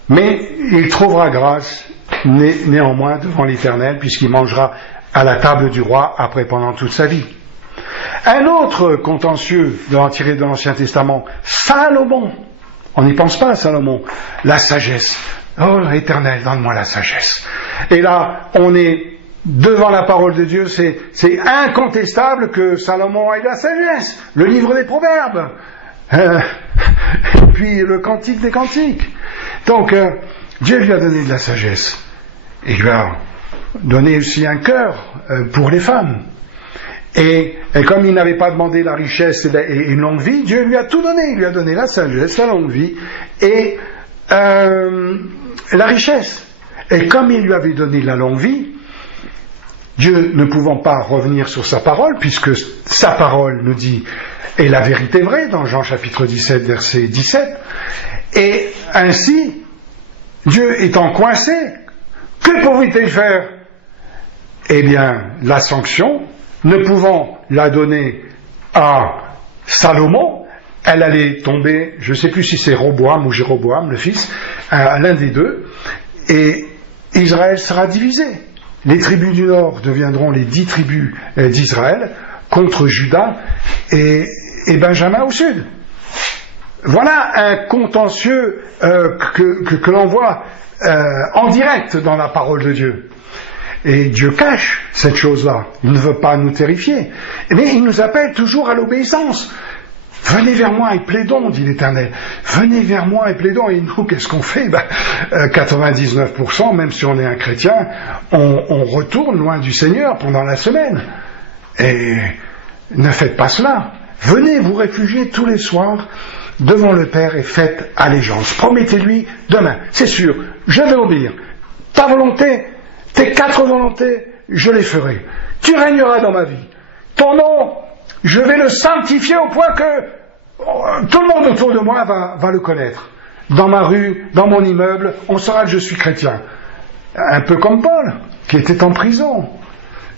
Mais il trouvera grâce néanmoins devant l'Éternel, puisqu'il mangera à la table du roi après pendant toute sa vie. Un autre contentieux tiré de l'Ancien Testament, Salomon. On n'y pense pas à Salomon. La sagesse. Oh, Éternel, donne-moi la sagesse. Et là, on est devant la parole de Dieu, c'est incontestable que Salomon ait la sagesse. Le livre des Proverbes. Et puis le cantique des cantiques. Donc, Dieu lui a donné de la sagesse. Il lui a donné aussi un cœur pour les femmes. Et comme il n'avait pas demandé la richesse et une longue vie, Dieu lui a tout donné. Il lui a donné la sagesse, la longue vie et la richesse. Et comme il lui avait donné la longue vie, Dieu ne pouvant pas revenir sur sa parole, puisque sa parole nous dit est la vérité vraie, dans Jean chapitre 17, verset 17, et ainsi, Dieu étant coincé, que pouvait-il faire? Eh bien, la sanction, ne pouvant la donner à Salomon, elle allait tomber, je ne sais plus si c'est Roboam ou Jéroboam, le fils, l'un des deux, et Israël sera divisé. Les tribus du nord deviendront les 10 tribus d'Israël contre Juda et Benjamin au sud. Voilà un contentieux que l'on voit en direct dans la parole de Dieu. Et Dieu cache cette chose-là. Il ne veut pas nous terrifier. Mais il nous appelle toujours à l'obéissance. Venez vers moi et plaidons, dit l'Éternel. Venez vers moi et plaidons. Et nous, qu'est-ce qu'on fait? 99%, même si on est un chrétien, on retourne loin du Seigneur pendant la semaine. Et ne faites pas cela. Venez vous réfugier tous les soirs devant le Père et faites allégeance. Promettez-lui demain. C'est sûr, je vais obéir. Ta volonté, tes 4 volontés, je les ferai. Tu régneras dans ma vie. Ton nom, je vais le sanctifier au point que tout le monde autour de moi va le connaître. Dans ma rue, dans mon immeuble, on saura que je suis chrétien. Un peu comme Paul, qui était en prison.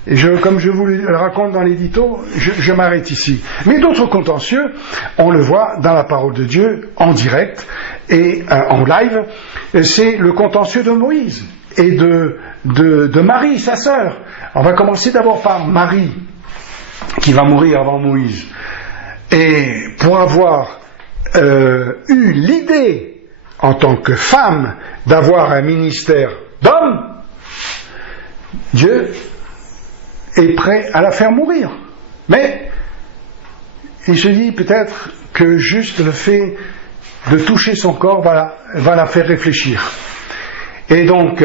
Et comme je vous le raconte dans l'édito, je m'arrête ici. Mais d'autres contentieux, on le voit dans la parole de Dieu, en direct et en live, c'est le contentieux de Moïse et de Marie, sa sœur. On va commencer d'abord par Marie, qui va mourir avant Moïse. Et pour avoir eu l'idée, en tant que femme, d'avoir un ministère d'homme, Dieu est prêt à la faire mourir. Mais il se dit peut-être que juste le fait de toucher son corps va la faire réfléchir. Et donc,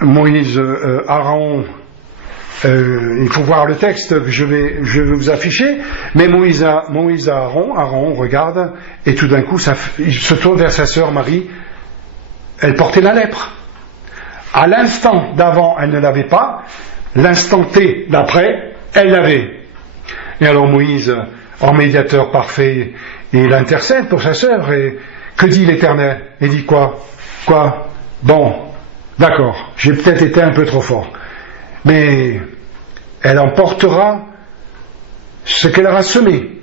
Moïse, Aaron, il faut voir le texte que je vais vous afficher, mais Moïse à Aaron regarde, et tout d'un coup, il se tourne vers sa sœur Marie, elle portait la lèpre. À l'instant d'avant, elle ne l'avait pas, l'instant T d'après, elle l'avait. Et alors Moïse, en médiateur parfait, il intercède pour sa sœur, et que dit l'Éternel? Il dit quoi? Bon, d'accord, j'ai peut-être été un peu trop fort, mais elle emportera ce qu'elle aura semé.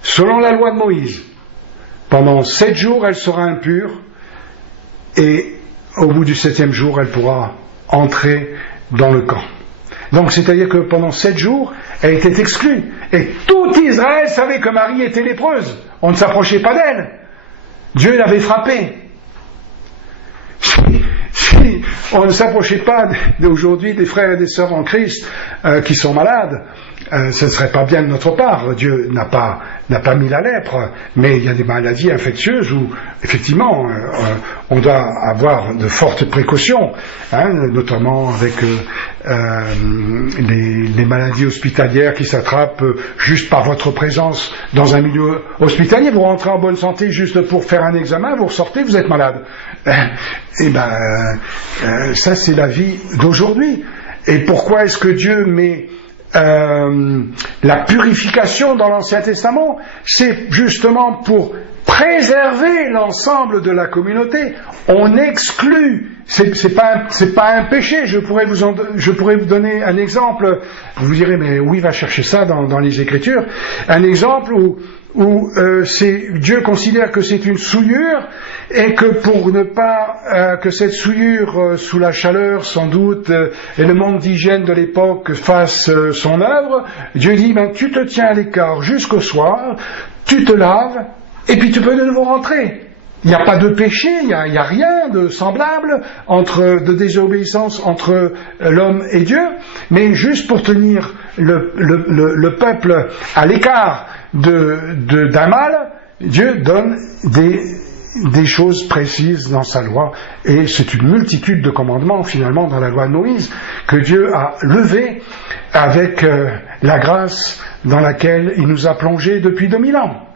Selon la loi de Moïse, pendant 7 jours, elle sera impure, et au bout du 7e jour, elle pourra entrer dans le camp. Donc, c'est-à-dire que pendant 7 jours, elle était exclue. Et tout Israël savait que Marie était lépreuse. On ne s'approchait pas d'elle. Dieu l'avait frappée. Si on ne s'approchait pas d'aujourd'hui des frères et des sœurs en Christ qui sont malades, ce ne serait pas bien de notre part. Dieu n'a pas mis la lèpre, mais il y a des maladies infectieuses où, effectivement, on doit avoir de fortes précautions, notamment avec les maladies hospitalières qui s'attrapent juste par votre présence dans un milieu hospitalier. Vous rentrez en bonne santé juste pour faire un examen, vous ressortez, vous êtes malade. Ça c'est la vie d'aujourd'hui. Et pourquoi est-ce que Dieu met la purification dans l'Ancien Testament? C'est justement pour préserver l'ensemble de la communauté. On exclut. C'est pas un péché. Je pourrais vous donner un exemple. Vous vous direz, mais où il va chercher ça dans les Écritures? Un exemple où Dieu considère que c'est une souillure, et que pour ne pas que cette souillure sous la chaleur sans doute et le manque d'hygiène de l'époque fasse son œuvre, Dieu dit, tu te tiens à l'écart jusqu'au soir, tu te laves, et puis tu peux de nouveau rentrer. Il n'y a pas de péché, il n'y a rien de semblable, de désobéissance entre l'homme et Dieu, mais juste pour tenir le peuple à l'écart d'un mal, Dieu donne des choses précises dans sa loi, et c'est une multitude de commandements finalement dans la loi de Moïse que Dieu a levé avec la grâce dans laquelle il nous a plongés depuis 2000 ans.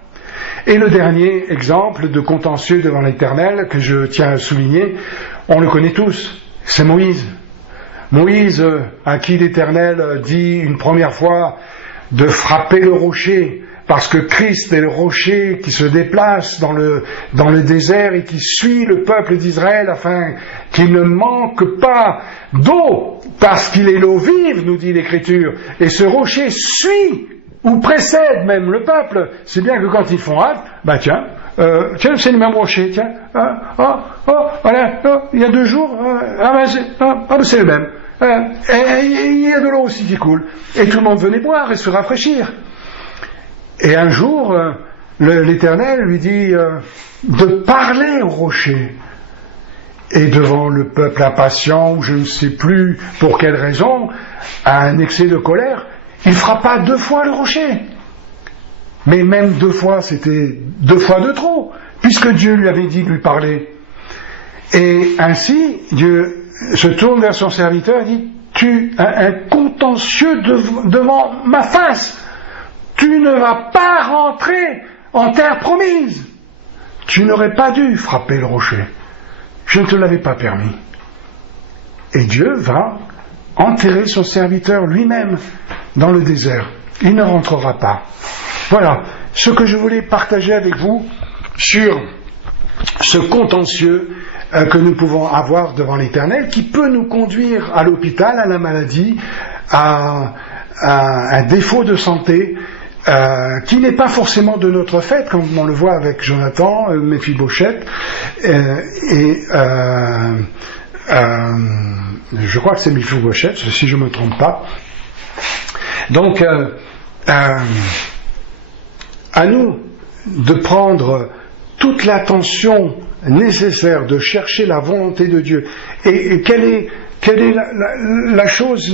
Et le dernier exemple de contentieux devant l'Éternel que je tiens à souligner, on le connaît tous, c'est Moïse. Moïse, à qui l'Éternel dit une première fois de frapper le rocher, parce que Christ est le rocher qui se déplace dans le désert et qui suit le peuple d'Israël afin qu'il ne manque pas d'eau, parce qu'il est l'eau vive, nous dit l'Écriture. Et ce rocher suit, ou précède même le peuple. C'est bien que quand ils font halte, tiens, c'est le même rocher, tiens, voilà, il y a 2 jours, c'est le même. Et il y a de l'eau aussi qui coule. Et tout le monde venait boire et se rafraîchir. Et un jour, l'Éternel lui dit de parler au rocher. Et devant le peuple impatient, ou je ne sais plus pour quelle raison, à un excès de colère, il frappa 2 fois le rocher. Mais même 2 fois, c'était 2 fois de trop, puisque Dieu lui avait dit de lui parler. Et ainsi, Dieu se tourne vers son serviteur et dit, tu as un contentieux devant ma face. Tu ne vas pas rentrer en terre promise. Tu n'aurais pas dû frapper le rocher. Je ne te l'avais pas permis. Et Dieu va enterrer son serviteur lui-même dans le désert. Il ne rentrera pas. Voilà ce que je voulais partager avec vous sur ce contentieux que nous pouvons avoir devant l'Éternel, qui peut nous conduire à l'hôpital, à la maladie, à un défaut de santé, qui n'est pas forcément de notre fait, comme on le voit avec Jonathan, Méphibosheth, je crois que c'est Méphibosheth, si je ne me trompe pas. Donc, à nous de prendre toute l'attention nécessaire, de chercher la volonté de Dieu. Et quelle est la chose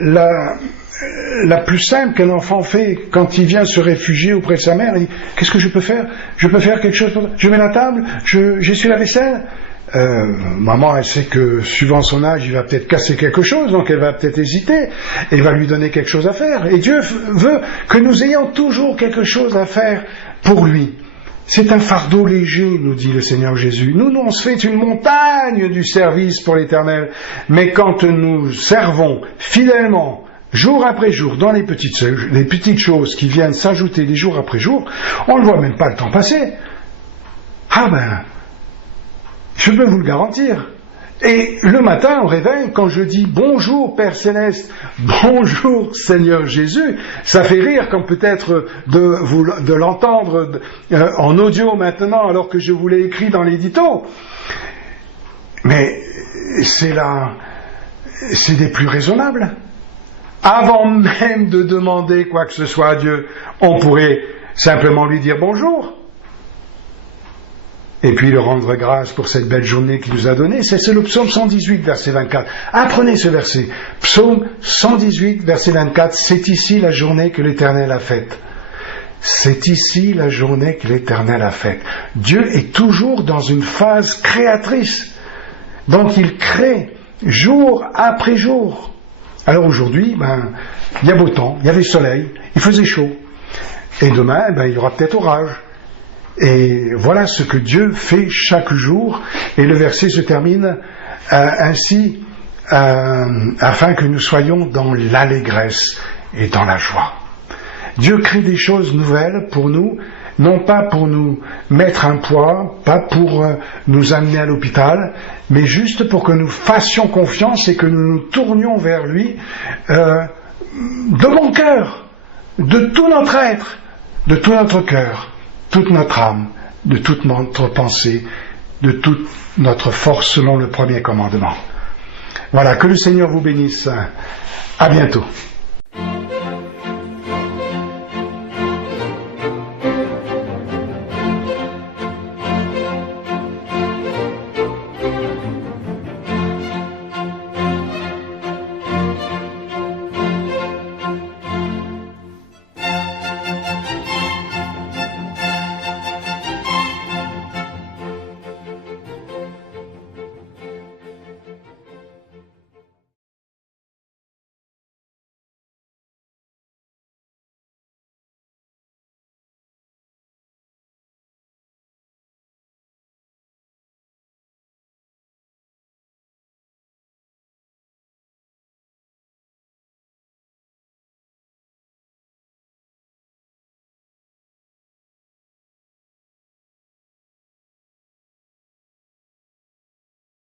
la plus simple qu'un enfant fait quand il vient se réfugier auprès de sa mère? Il dit, qu'est-ce que je peux faire? Je peux faire quelque chose pour toi? Je mets la table? J'essuie la vaisselle? Maman, elle sait que suivant son âge, il va peut-être casser quelque chose, donc elle va peut-être hésiter, et va lui donner quelque chose à faire. Et Dieu veut que nous ayons toujours quelque chose à faire pour lui. C'est un fardeau léger, nous dit le Seigneur Jésus. Nous, on se fait une montagne du service pour l'Éternel. Mais quand nous servons fidèlement, jour après jour, dans les petites choses qui viennent s'ajouter les jours après jour, on ne voit même pas le temps passer. Je peux vous le garantir. Et le matin, au réveil, quand je dis « Bonjour Père Céleste, bonjour Seigneur Jésus », ça fait rire comme peut-être de l'entendre en audio maintenant, alors que je vous l'ai écrit dans l'édito. Mais c'est des plus raisonnables. Avant même de demander quoi que ce soit à Dieu, on pourrait simplement lui dire « Bonjour ». Et puis le rendre grâce pour cette belle journée qu'il nous a donnée. C'est le psaume 118, verset 24. Apprenez ce verset. Psaume 118, verset 24. C'est ici la journée que l'Éternel a faite. C'est ici la journée que l'Éternel a faite. Dieu est toujours dans une phase créatrice. Donc il crée jour après jour. Alors aujourd'hui, il y a beau temps, il y avait soleil, il faisait chaud. Et demain, il y aura peut-être orage. Et voilà ce que Dieu fait chaque jour. Et le verset se termine ainsi, afin que nous soyons dans l'allégresse et dans la joie. Dieu crée des choses nouvelles pour nous, non pas pour nous mettre un poids, pas pour nous amener à l'hôpital, mais juste pour que nous fassions confiance et que nous nous tournions vers lui de bon cœur, de tout notre être, de tout notre cœur, toute notre âme, de toute notre pensée, de toute notre force selon le premier commandement. Voilà, que le Seigneur vous bénisse. À bientôt.